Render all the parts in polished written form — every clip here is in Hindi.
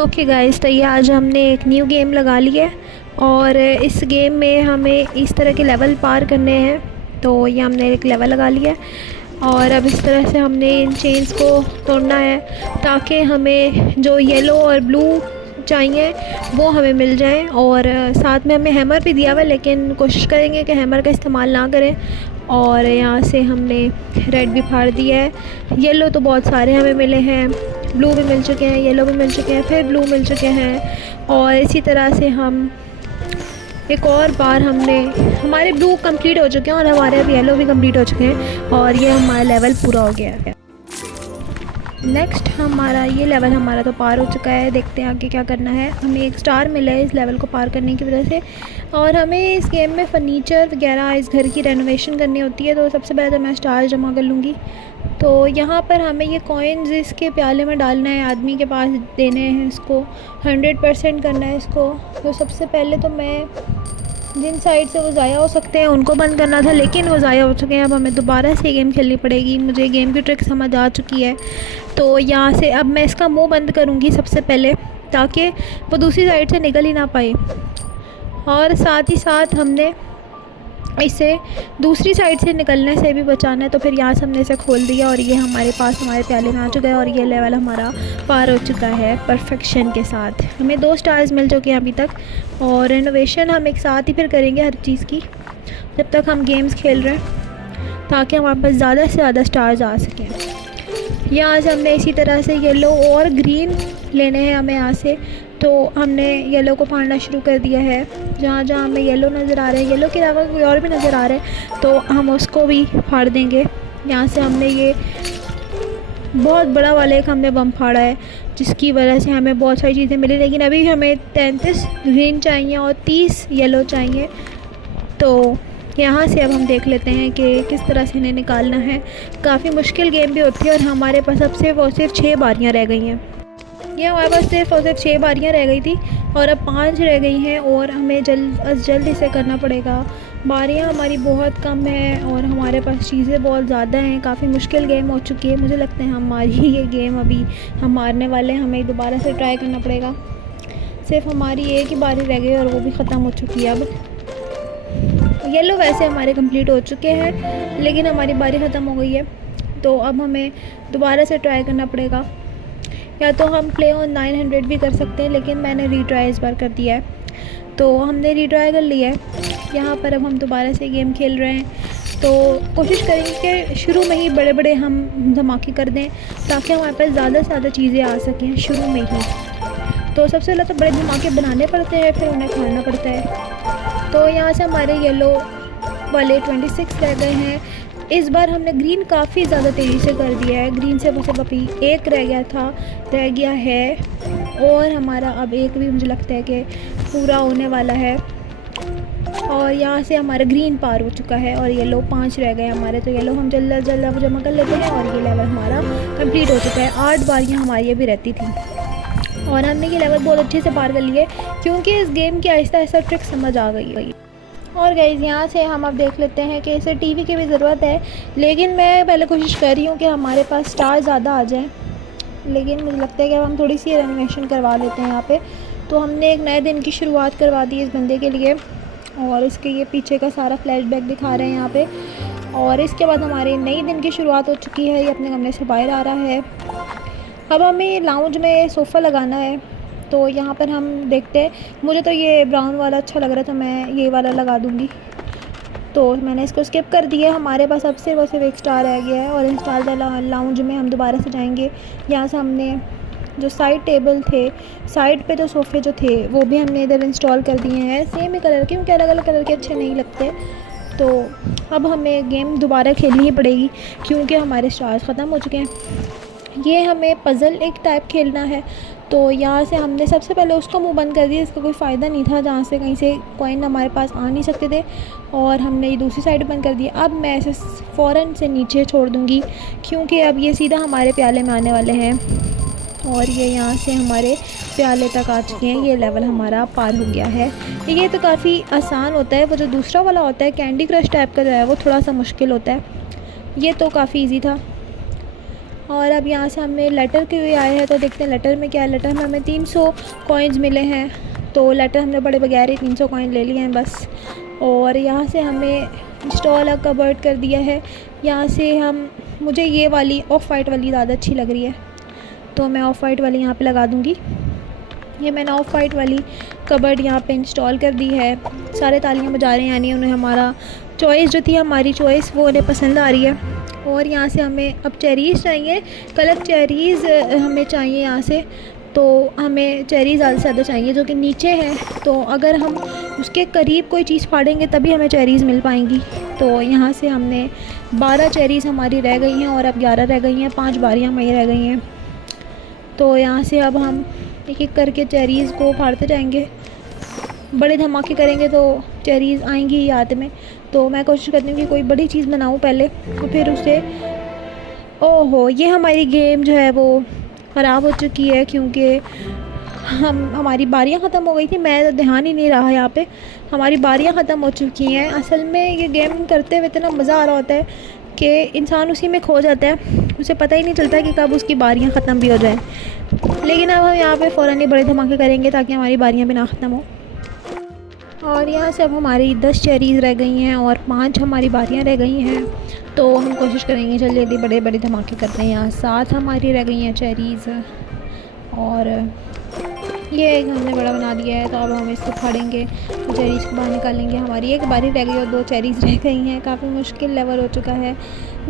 ओके गाइस, तो ये आज हमने एक न्यू गेम लगा ली है और इस गेम में हमें इस तरह के लेवल पार करने हैं। तो ये हमने एक लेवल लगा लिया है और अब इस तरह से हमने इन चेन्स को तोड़ना है ताकि हमें जो येलो और ब्लू चाहिए वो हमें मिल जाए। और साथ में हमें हैमर भी दिया हुआ है, लेकिन कोशिश करेंगे कि हैमर का इस्तेमाल ना करें। और यहाँ से हमने रेड भी फाड़ दिया है। येलो तो बहुत सारे हमें मिले हैं, ब्लू भी मिल चुके हैं, येलो भी मिल चुके हैं, फिर ब्लू मिल चुके हैं। और इसी तरह से हम एक और बार हमारे ब्लू कंप्लीट हो चुके हैं और हमारे अब येलो भी कंप्लीट हो चुके हैं और ये हमारा लेवल पूरा हो गया है। नेक्स्ट ये लेवल हमारा तो पार हो चुका है। देखते हैं आगे क्या करना है। हमें एक स्टार मिला है इस लेवल को पार करने की वजह से। और हमें इस गेम में फ़र्नीचर वगैरह इस घर की रेनोवेशन करनी होती है, तो सबसे पहले तो मैं स्टार जमा कर लूँगी। तो यहाँ पर हमें ये कॉइन्स इसके प्याले में डालना है, आदमी के पास देने हैं, इसको 100% करना है इसको। तो सबसे पहले तो मैं जिन साइड से वो ज़ाया हो सकते हैं उनको बंद करना था, लेकिन वो ज़ाया हो चुके हैं। अब हमें दोबारा से गेम खेलनी पड़ेगी। मुझे गेम की ट्रिक समझ आ चुकी है। तो यहाँ से अब मैं इसका मुंह बंद करूँगी सबसे पहले, ताकि वो दूसरी साइड से निकल ही ना पाए। और साथ ही साथ हमने इसे दूसरी साइड से निकलने से भी बचाना है। तो फिर यहाँ से हमने इसे खोल दिया और ये हमारे पास हमारे प्याले में आ चुका है और ये लेवल हमारा पार हो चुका है परफेक्शन के साथ। हमें 2 स्टार्स मिल चुके हैं अभी तक। और रेनोवेशन हम एक साथ ही फिर करेंगे हर चीज़ की, जब तक हम गेम्स खेल रहे हैं, ताकि हमारे पास ज़्यादा से ज़्यादा स्टार्स आ सकें। यहाँ से हमने इसी तरह से येलो और ग्रीन लेने हैं हमें यहाँ से। तो हमने येलो को फाड़ना शुरू कर दिया है। जहाँ जहाँ हमें येलो नज़र आ रहा है, येलो के अलावा कोई और भी नज़र आ रहा है, तो हम उसको भी फाड़ देंगे। यहाँ से हमने ये बहुत बड़ा वाला एक हमने बम फाड़ा है, जिसकी वजह से हमें बहुत सारी चीज़ें मिली। लेकिन अभी हमें 33 ग्रीन चाहिए और 30 येलो चाहिए। तो यहाँ से अब हम देख लेते हैं कि किस तरह से इन्हें निकालना है। काफ़ी मुश्किल गेम भी होती है और हमारे पास अब सिर्फ और सिर्फ 6 बारियाँ रह गई हैं। ये हमारे पास सिर्फ और सिर्फ 6 बारियाँ रह गई थी और अब 5 रह गई हैं और हमें जल्द इसे करना पड़ेगा। बारियाँ हमारी बहुत कम हैं और हमारे पास चीज़ें बहुत ज़्यादा हैं। काफ़ी मुश्किल गेम हो चुकी है। मुझे लगता है हमारी ये गेम अभी हम हारने वाले हैं। हमें दोबारा से ट्राई करना पड़ेगा। सिर्फ हमारी एक ही बारी रह गई और वो भी ख़त्म हो चुकी है। अब येलो वैसे हमारे कंप्लीट हो चुके हैं, लेकिन हमारी बारी ख़त्म हो गई है। तो अब हमें दोबारा से ट्राई करना पड़ेगा, या तो हम प्ले ऑन 900 भी कर सकते हैं, लेकिन मैंने रीट्राई इस बार कर दिया है। तो हमने रीट्राई कर लिया है। यहाँ पर अब हम दोबारा से गेम खेल रहे हैं। तो कोशिश करेंगे कि शुरू में ही बड़े बड़े हम धमाके कर दें, ताकि हमारे पास ज़्यादा से ज़्यादा चीज़ें आ सकें शुरू में ही। तो सबसे पहले तो बड़े धमाके बनाने पड़ते हैं, फिर उन्हें खाना पड़ता है। तो यहाँ से हमारे येलो वाले 26 रह गए हैं। इस बार हमने ग्रीन काफ़ी ज़्यादा तेज़ी से कर दिया है। ग्रीन से बस अभी एक रह गया है और हमारा अब एक भी मुझे लगता है कि पूरा होने वाला है। और यहाँ से हमारा ग्रीन पार हो चुका है और येलो 5 रह गए हमारे। तो येलो हम जल्द जमा कर लेते हैं और ये लेवल हमारा कंप्लीट हो चुका है। 8 बारियाँ हमारी अभी रहती थी और हमने ये लेवल बहुत अच्छे से पार कर लिए, क्योंकि इस गेम की आहिस्ता आहिस्ता ट्रिक समझ आ गई। और गाइज़, यहाँ से हम अब देख लेते हैं कि इसे टीवी की भी ज़रूरत है, लेकिन मैं पहले कोशिश कर रही हूँ कि हमारे पास स्टार ज़्यादा आ जाएं। लेकिन मुझे लगता है कि अब हम थोड़ी सी रेनोवेशन करवा लेते हैं यहाँ पे। तो हमने एक नए दिन की शुरुआत करवा दी इस बंदे के लिए और इसके ये पीछे का सारा फ्लैशबैक दिखा रहे हैं यहाँ पे। और इसके बाद हमारे नई दिन की शुरुआत हो चुकी है। ये अपने कमरे से बाहर आ रहा है। अब हमें लाउंज में सोफ़ा लगाना है। तो यहाँ पर हम देखते हैं, मुझे तो ये ब्राउन वाला अच्छा लग रहा था, मैं ये वाला लगा दूँगी। तो मैंने इसको स्किप कर दिया। हमारे पास अब सिर्फ और सिर्फ एक स्टार रह गया है और इंस्टॉल लाउंज में हम दोबारा से जाएंगे। यहाँ से हमने जो साइड टेबल थे, साइड पे जो सोफ़े जो थे, वो भी हमने इधर इंस्टॉल कर दिए हैं सेम ही कलर के, क्योंकि अलग अलग कलर के अच्छे नहीं लगते। तो अब हमें गेम दोबारा खेलनी ही पड़ेगी, क्योंकि हमारे स्टार्स ख़त्म हो चुके हैं। ये हमें पज़ल एक टाइप खेलना है। तो यहाँ से हमने सबसे पहले उसको मुंह बंद कर दिया, इसका कोई फ़ायदा नहीं था, जहाँ से कहीं से कॉइन हमारे पास आ नहीं सकते थे। और हमने ये दूसरी साइड बंद कर दिया। अब मैं इसे फ़ौरन से नीचे छोड़ दूँगी, क्योंकि अब ये सीधा हमारे प्याले में आने वाले हैं और ये यहाँ से हमारे प्याले तक आ चुके हैं। ये लेवल हमारा पार हो गया है। ये तो काफ़ी आसान होता है। वो जो दूसरा वाला होता है कैंडी क्रश टाइप का जो है, वो थोड़ा सा मुश्किल होता है। ये तो काफ़ी ईजी था। और अब यहाँ से हमें लेटर के लिए आए हैं, तो देखते हैं लेटर में क्या है। लेटर में हमें 300 कॉइन्स मिले हैं, तो लेटर हमने बड़े बगैर ही 300 कॉइन ले लिए हैं बस। और यहाँ से हमें इंस्टॉल अ कबर्ड कर दिया है। यहाँ से मुझे ये वाली ऑफ वाइट वाली ज़्यादा अच्छी लग रही है, तो मैं ऑफ वाइट वाली यहाँ पे लगा दूँगी। ये मैंने ऑफ वाइट वाली कबर्ड यहाँ पे इंस्टॉल कर दी है। सारे तालियां बजा रहे हैं, यानी उन्हें हमारा चॉइस जो थी, हमारी चॉइस वो उन्हें पसंद आ रही है। और यहाँ से हमें अब चेरीज़ चाहिए, कलर चेरीज़ हमें चाहिए यहाँ से। तो हमें चेरी ज़्यादा से ज़्यादा चाहिए जो कि नीचे है, तो अगर हम उसके करीब कोई चीज़ फाड़ेंगे तभी हमें चेरीज़ मिल पाएंगी। तो यहाँ से हमने 12 चेरीज़ हमारी रह गई हैं और अब 11 रह गई हैं, 5 बारियाँ हमारी रह गई हैं। तो यहाँ से अब हम एक एक करके चेरीज़ को फाड़ते जाएंगे। बड़े धमाके करेंगे तो चेरीज़ आएंगी ही हाथ में, तो मैं कोशिश करती हूँ कि कोई बड़ी चीज़ बनाऊँ पहले और फिर उसे। ओहो, ये हमारी गेम जो है वो ख़राब हो चुकी है, क्योंकि हमारी बारियाँ ख़त्म हो गई थी। मैं तो ध्यान ही नहीं रहा, यहाँ पे हमारी बारियाँ ख़त्म हो चुकी हैं। असल में ये गेम करते हुए इतना मज़ा आ रहा होता है कि इंसान उसी में खो जाता है, उसे पता ही नहीं चलता कि कब उसकी बारियाँ ख़त्म भी हो जाए। लेकिन अब हम यहाँ पे फ़ौरन ही बड़े धमाके करेंगे ताकि हमारी बारियाँ भी ना ख़त्म हो। और यहाँ से अब हमारी 10 चेरीज़ रह गई हैं और 5 हमारी बारियाँ रह गई हैं, तो हम कोशिश करेंगे जल्दी जल्दी बड़े बड़े धमाके करते हैं। यहाँ 7 हमारी रह गई हैं चेरीज़, और ये एक हमने बड़ा बना दिया है, तो अब हम इसको फाड़ेंगे तो चेरीज़ को बाहर निकालेंगे। हमारी एक बारी रह गई और 2 चेरीज़ रह गई हैं। काफ़ी मुश्किल लेवल हो चुका है,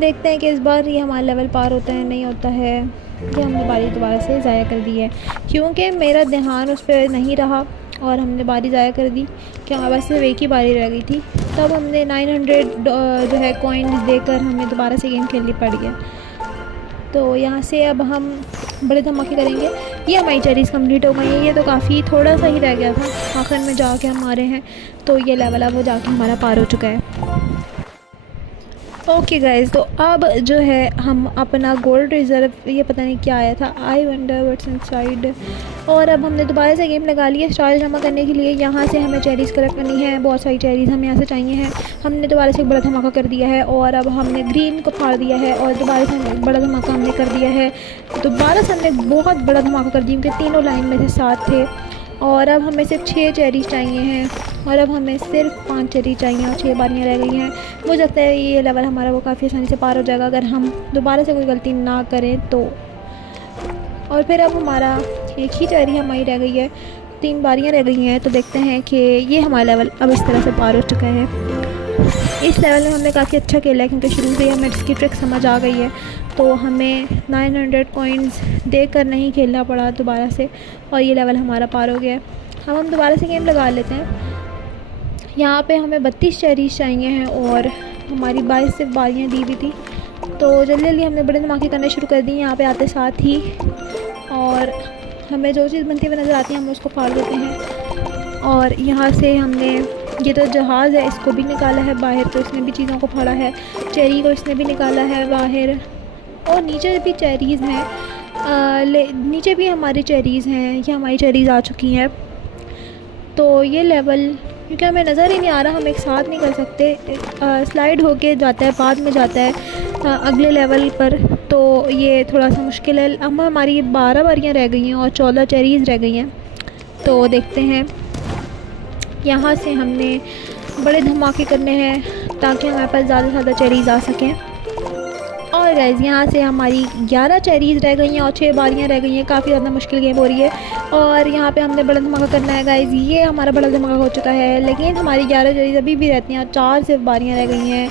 देखते हैं कि इस बार ये हमारा लेवल पार होता है नहीं होता है। ये हमने बारी दोबारा से ज़ाया कर दी है, क्योंकि मेरा ध्यान उस पर नहीं रहा और हमने बारी ज़ाया कर दी कि हमारे पास सिर्फ एक ही बारी रह गई थी। तब हमने 900 जो है कॉइन देकर हमें दोबारा से गेम खेलनी पड़ी है। तो यहाँ से अब हम बड़े धमाके करेंगे। ये हमारी चेरीज़ कंप्लीट हो गई हैं। ये तो काफ़ी थोड़ा सा ही रह गया था, आखिर में जाके हम मारे हैं, तो ये लेवल अब वो जाके हमारा पार हो चुका है। ओके गाइज़, तो अब जो है हम अपना गोल्ड रिज़र्व, ये पता नहीं क्या आया था, आई वंडर व्हाट्स इनसाइड। और अब हमने दोबारा से गेम लगा लिया स्टार जमा करने के लिए। यहाँ से हमें चेरीज़ कलेक्ट करनी है, बहुत सारी चेरीज़ हमें यहाँ से चाहिए हैं। हमने दोबारा से एक बड़ा धमाका कर दिया है और अब हमने ग्रीन को फाड़ दिया है और दोबारा से एक बड़ा धमाका हमने कर दिया है। दोबारा से हमने बहुत बड़ा धमाका कर दिया, क्योंकि तीनों लाइन में से 7 थे। और अब हमें सिर्फ 6 चेरीज़ चाहिए हैं और अब हमें सिर्फ 5 चेरी चाहिए और 6 बारियाँ रह गई हैं। मुझे लगता है ये लेवल हमारा वो काफ़ी आसानी से पार हो जाएगा अगर हम दोबारा से कोई गलती ना करें तो। और फिर अब हमारा एक ही चेरी हमारी रह गई है, 3 बारियाँ रह गई हैं, तो देखते हैं कि ये हमारा लेवल अब इस तरह से पार हो चुका है। इस लेवल में हमने काफ़ी अच्छा खेला है, क्योंकि शुरू से ही हमें इसकी ट्रिक समझ आ गई है, तो हमें 900 कॉइन्स देकर नहीं खेलना पड़ा दोबारा से, और ये लेवल हमारा पार हो गया है। अब हम दोबारा से गेम लगा लेते हैं। यहाँ पे हमें 32 चेरीज़ चाहिए हैं और हमारी 22 सिर्फ बारियाँ दी हुई थी, तो जल्दी जल्दी हमने बड़े धमाके करने शुरू कर दिए यहाँ पे आते साथ ही। और हमें जो चीज़ बनती हुई नज़र आती है हम उसको फाड़ देते हैं। और यहाँ से हमने ये तो जहाज़ है, इसको भी निकाला है बाहर, तो इसने भी चीज़ों को फाड़ा है। चेरी को इसने भी निकाला है बाहर, और नीचे भी चेरीज़ हैं, नीचे भी हमारी चेरीज़ हैं। ये हमारी चेरीज़ आ चुकी हैं। तो ये लेवल क्योंकि हमें नज़र ही नहीं आ रहा, हम एक साथ नहीं कर सकते, स्लाइड होके जाता है, बाद में जाता है अगले लेवल पर, तो ये थोड़ा सा मुश्किल है। अब हमारी 12 बारियाँ रह गई हैं और 14 चेरीज़ रह गई हैं, तो देखते हैं। यहाँ से हमने बड़े धमाके करने हैं ताकि हमारे पास ज़्यादा से ज़्यादा चेरीज़ आ सकें। और गाइज़ यहाँ से हमारी 11 चेरीज़ रह गई हैं और 6 बारियाँ रह गई हैं। काफ़ी ज़्यादा मुश्किल गेम हो रही है और यहाँ पे हमने बड़ा धमाका करना है गाइज़। ये हमारा बड़ा धमाका हो चुका है, लेकिन हमारी 11 चेरीज़ अभी भी रहती हैं और 4 सिर्फ बारियाँ रह गई हैं।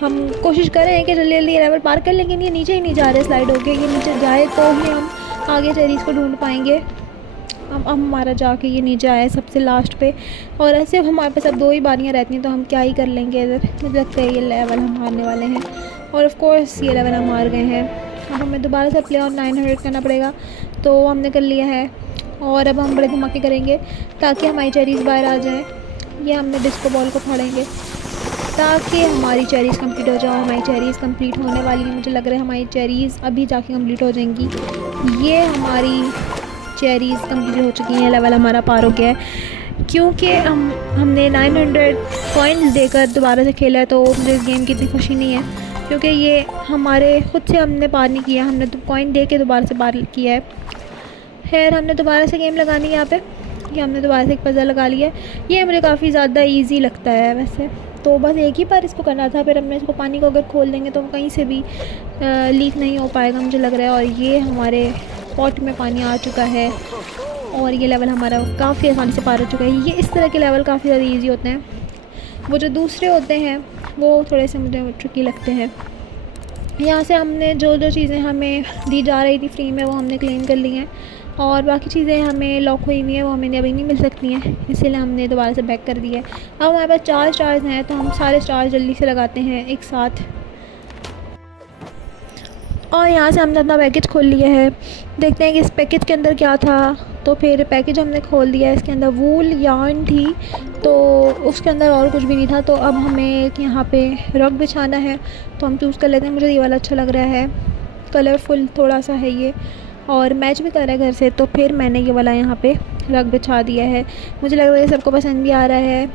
हम कोशिश कर रहे हैं कि जल्दी जल्दी ये लेवल पार कर, लेकिन ये नीचे ही नहीं जा रहे स्लाइड होके। ये नीचे जाए तो ही हम आगे चेरीज़ को ढूँढ पाएंगे। अब हमारा जाके ये नीचे आया सबसे लास्ट पे, और ऐसे हमारे पास अब 2 ही बारियाँ रहती हैं, तो हम क्या ही कर लेंगे इधर। मुझे लगता है ये लेवल हम हारने वाले हैं, और ऑफ कोर्स ये लेवल हम हार गए हैं। अब हमें दोबारा से प्ले ऑन 900 करना पड़ेगा, तो हमने कर लिया है। और अब हम बड़े धमाके करेंगे ताकि हमारी चेरीज़ बाहर आ जाएँ। ये हमने डिस्को बॉल को फाड़ेंगे ताकि हमारी चेरीज़ कंप्लीट हो जाए। हमारी चेरीज़ कंप्लीट होने वाली है, मुझे लग रहा है हमारी चेरीज़ अभी जाके कंप्लीट हो जाएंगी। ये हमारी चेरीज़ कंप्लीट हो चुकी हैं, लेवल हमारा पार हो गया है। क्योंकि हमने 900 कॉइन्स देकर दोबारा से खेला है, तो मुझे इस गेम की इतनी खुशी नहीं है। क्योंकि ये हमारे ख़ुद से हमने पार नहीं किया, हमने तो कॉइन दे के दोबारा से पार किया है। खैर हमने दोबारा से गेम लगानी है यहाँ पे, ये हमने दोबारा से एक पज़ल लगा लिया है। ये मुझे काफ़ी ज़्यादा ईजी लगता है वैसे, तो बस एक ही बार इसको करना था। फिर हमने इसको पानी को अगर खोल देंगे तो कहीं से भी लीक नहीं हो पाएगा मुझे लग रहा है। और ये हमारे पॉट में पानी आ चुका है और ये लेवल हमारा काफ़ी आसानी से पार हो चुका है। ये इस तरह के लेवल काफ़ी ज़्यादा ईजी होते हैं। वो जो दूसरे होते हैं वो थोड़े से मुझे ट्रिकी लगते हैं। यहाँ से हमने जो जो चीज़ें हमें दी जा रही थी फ्री में वो हमने क्लेम कर ली हैं, और बाकी चीज़ें हमें लॉक हुई हुई हैं वो हमें अभी नहीं मिल सकती हैं, इसीलिए हमने दोबारा से बैक कर दिया है। अब हमारे पास 4 स्टार्स हैं तो हम सारे स्टार्स जल्दी से लगाते हैं एक साथ। और यहाँ से हमने अपना पैकेज खोल लिया है। देखते हैं कि इस पैकेज के अंदर क्या था। तो फिर पैकेज हमने खोल दिया है, इसके अंदर वूल यार्न थी, तो उसके अंदर और कुछ भी नहीं था। तो अब हमें एक यहाँ पे रग बिछाना है, तो हम चूज़ कर लेते हैं। मुझे ये वाला अच्छा लग रहा है, कलरफुल थोड़ा सा है ये और मैच भी कर रहा है घर से, तो फिर मैंने ये वाला यहाँ पे रग बिछा दिया है। मुझे लग रहा है सबको पसंद भी आ रहा है।